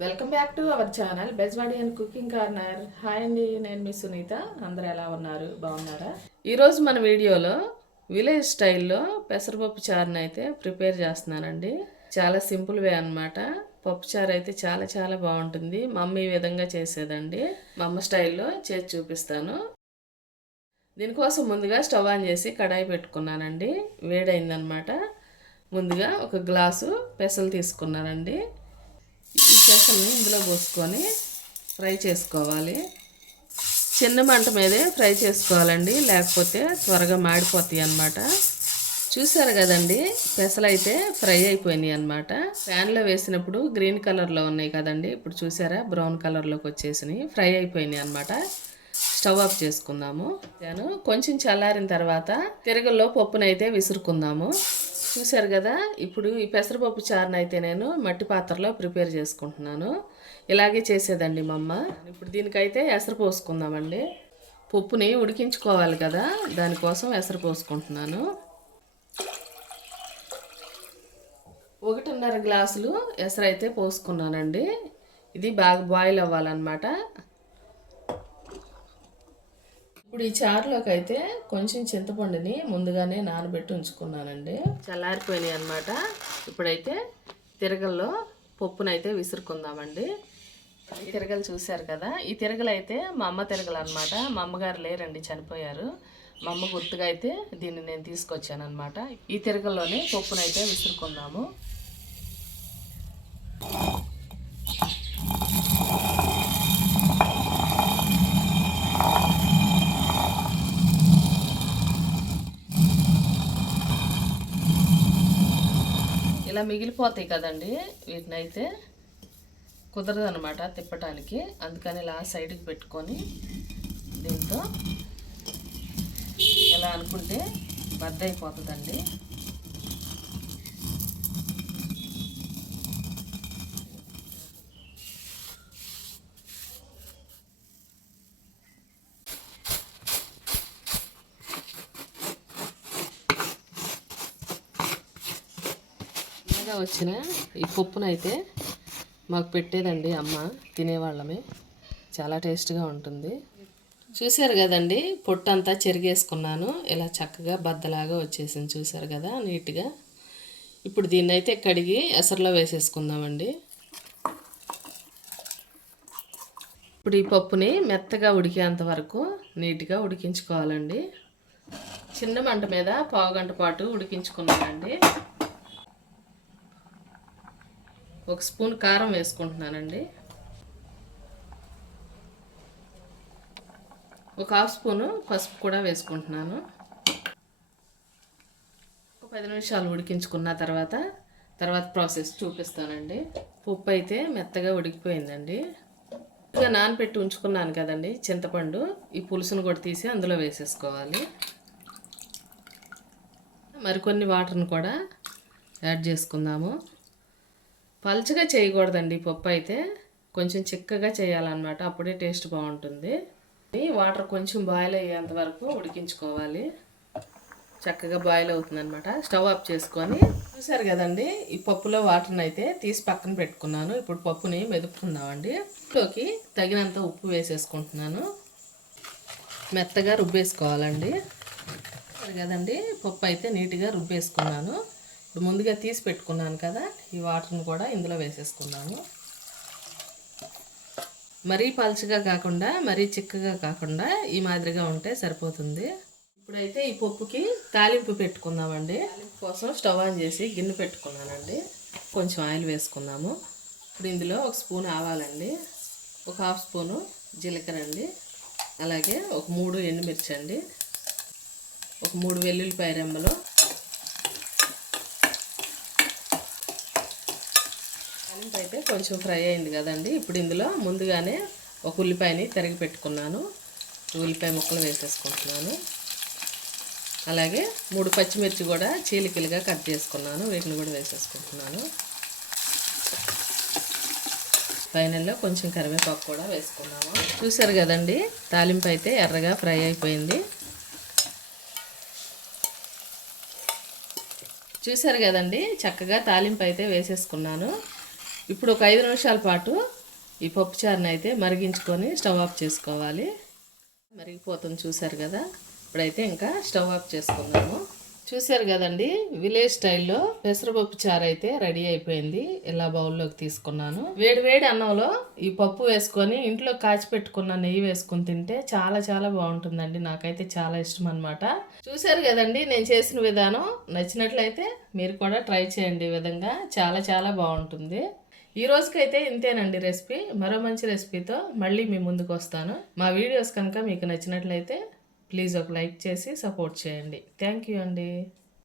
Welcome back to our channel Bezwadi and cooking corner. Hi అండి నేను మీ సునీత. అందరూ ఎలా ఉన్నారు? బాగున్నారా? ఈరోజు మన వీడియోలో విలేజ్ స్టైల్లో పెసరపప్పు చారుని అయితే ప్రిపేర్ చేస్తున్నానండి. చాలా సింపుల్ వే అనమాట పప్పు చారు అయితే చాలా చాలా బాగుంటుంది. మమ్మీ ఈ విధంగా చేసేదండి. మా అమ్మ స్టైల్లో చేసి చూపిస్తాను. దీనికోసం ముందుగా స్టవ్ ఆన్ చేసి కడాయి పెట్టుకున్నానండి. వేడైందనమాట ముందుగా ఒక గ్లాసు పెసలు తీసుకున్నానండి. పెసల్ని ఇందులో పోసుకొని ఫ్రై చేసుకోవాలి. చిన్న మంట మీదే ఫ్రై చేసుకోవాలండి. లేకపోతే త్వరగా మాడిపోతాయి అన్నమాట. చూసారు కదండి పెసలు అయితే ఫ్రై అయిపోయినాయి అనమాట ప్యాన్లో వేసినప్పుడు గ్రీన్ కలర్లో ఉన్నాయి కదండి. ఇప్పుడు చూసారా బ్రౌన్ కలర్లోకి వచ్చేసినాయి. ఫ్రై అయిపోయినాయి అనమాట స్టవ్ ఆఫ్ చేసుకుందాము. నేను కొంచెం చల్లారిన తర్వాత తిరగల్లో పప్పునైతే విసురుకుందాము. చూశారు కదా ఇప్పుడు ఈ పెసరపప్పు చారుని అయితే నేను మట్టి పాత్రలో ప్రిపేర్ చేసుకుంటున్నాను. ఇలాగే చేసేదండి మా అమ్మ. ఇప్పుడు దీనికైతే ఎసరు పోసుకుందామండి. పప్పుని ఉడికించుకోవాలి కదా దానికోసం ఎసరు పోసుకుంటున్నాను. ఒకటిన్నర గ్లాసులు ఎసరైతే పోసుకున్నానండి. ఇది బాగా బాయిల్ అవ్వాలన్నమాట. ఇప్పుడు ఈ చారులోకి అయితే కొంచెం చింతపండుని ముందుగానే నానబెట్టి ఉంచుకున్నానండి. చల్లారిపోయినాయి అనమాట ఇప్పుడైతే తిరగల్లో పప్పునైతే విసురుకుందామండి. ఈ తిరగలు చూశారు కదా? ఈ తిరగలు అయితే మా అమ్మ తిరగలు అనమాట మా అమ్మగారు లేరండి చనిపోయారు. మా అమ్మ గుర్తుగా అయితే దీన్ని నేను తీసుకొచ్చాను అనమాట ఈ తిరగల్లోనే పప్పునైతే విసురుకుందాము. ఇలా మిగిలిపోతాయి కదండి వీటిని అయితే కుదరదు అనమాట తిప్పటానికి. అందుకని ఇలా సైడ్కి పెట్టుకొని దీంతో ఎలా అనుకుంటే బద్ద అయిపోతుందండి కొత్తగా వచ్చిన ఈ పప్పునైతే మాకు పెట్టేదండి అమ్మ తినేవాళ్ళమే. చాలా టేస్ట్గా ఉంటుంది. చూశారు కదండి పొట్టు అంతా చెరిగేసుకున్నాను. ఇలా చక్కగా బద్దలాగా వచ్చేసింది చూశారు కదా నీట్గా. ఇప్పుడు దీన్ని అయితే కడిగి ఎసరులో వేసేసుకుందామండి. ఇప్పుడు ఈ పప్పుని మెత్తగా ఉడికేంత వరకు నీట్గా ఉడికించుకోవాలండి. చిన్న మంట మీద పావు గంట పాటు ఉడికించుకున్నానండి. ఒక స్పూన్ కారం వేసుకుంటున్నానండి. ఒక హాఫ్ స్పూను పసుపు కూడా వేసుకుంటున్నాను. ఒక పది నిమిషాలు ఉడికించుకున్న తర్వాత తర్వాత ప్రాసెస్ చూపిస్తానండి. పప్పు అయితే మెత్తగా ఉడికిపోయిందండి. ఇంకా నానబెట్టి ఉంచుకున్నాను కదండి చింతపండు. ఈ పులుసును కూడా తీసి అందులో వేసేసుకోవాలి. మరికొన్ని వాటర్ని కూడా యాడ్ చేసుకుందాము. పలుచగా చేయకూడదండి పప్పు అయితే. కొంచెం చిక్కగా చేయాలన్నమాట. అప్పుడే టేస్ట్ బాగుంటుంది. వాటర్ కొంచెం బాయిల్ అయ్యేంత వరకు ఉడికించుకోవాలి. చక్కగా బాయిల్ అవుతుందనమాట స్టవ్ ఆఫ్ చేసుకొని చూసారు కదండి ఈ పప్పులో వాటర్ని అయితే తీసి పక్కన పెట్టుకున్నాను. ఇప్పుడు పప్పుని మెదుపుకుందామండి. ఇంట్లోకి తగినంత ఉప్పు వేసేసుకుంటున్నాను. మెత్తగా రుబ్బేసుకోవాలండి. కదండి పప్పు అయితే నీట్గా రుబ్బేసుకున్నాను. ఇప్పుడు ముందుగా తీసి పెట్టుకున్నాను కదా ఈ వాటర్ని కూడా ఇందులో వేసేసుకున్నాను. మరీ పలుచగా కాకుండా మరీ చిక్కగా కాకుండా ఈ మాదిరిగా ఉంటే సరిపోతుంది. ఇప్పుడైతే ఈ పప్పుకి తాలింపు పెట్టుకుందామండి. తాలింపు కోసం స్టవ్ ఆన్ చేసి గిన్నె పెట్టుకున్నానండి. కొంచెం ఆయిల్ వేసుకుందాము. ఇప్పుడు ఇందులో ఒక స్పూన్ ఆవాలండి ఒక హాఫ్ స్పూను జీలకర్ర అండి అలాగే ఒక మూడు ఎండుమిర్చి అండి ఒక మూడు వెల్లుల్లిపాయ రెమ్మలు తాలింపు అయితే కొంచెం ఫ్రై అయింది కదండి. ఇప్పుడు ఇందులో ముందుగానే ఒక ఉల్లిపాయని తరిగి పెట్టుకున్నాను. ఉల్లిపాయ ముక్కలు వేసేసుకుంటున్నాను. అలాగే మూడు పచ్చిమిర్చి కూడా చీలికలుగా కట్ చేసుకున్నాను. వీటిని కూడా వేసేసుకుంటున్నాను. ఫైనల్లో కొంచెం కరివేపాకు కూడా వేసుకున్నాము చూసారు కదండి తాలింపు అయితే ఎర్రగా ఫ్రై అయిపోయింది. చూసారు కదండి చక్కగా తాలింపు అయితే వేసేసుకున్నాను. ఇప్పుడు ఒక ఐదు నిమిషాల పాటు ఈ పప్పు చారుని అయితే మరిగించుకొని స్టవ్ ఆఫ్ చేసుకోవాలి. మరిగిపోతుంది చూసారు కదా? ఇప్పుడైతే ఇంకా స్టవ్ ఆఫ్ చేసుకుందాము చూశారు కదండి? విలేజ్ స్టైల్లో పెసరపప్పు చారు అయితే రెడీ అయిపోయింది. ఇలా బౌల్లోకి తీసుకున్నాను. వేడి వేడి అన్నంలో ఈ పప్పు వేసుకొని ఇంట్లో కాచి పెట్టుకున్న నెయ్యి వేసుకొని తింటే చాలా చాలా బాగుంటుందండి. నాకైతే చాలా ఇష్టం అనమాట చూశారు కదండి? నేను చేసిన విధానం నచ్చినట్లయితే మీరు కూడా ట్రై చేయండి ఈ విధంగా. చాలా చాలా బాగుంటుంది. ఈ రోజుకైతే ఇంతేనండి రెసిపీ. మరో మంచి రెసిపీతో మళ్ళీ మీ ముందుకు వస్తాను. మా వీడియోస్ కనుక మీకు నచ్చినట్లయితే ప్లీజ్ ఒక లైక్ చేసి సపోర్ట్ చేయండి. థ్యాంక్ యూ అండి.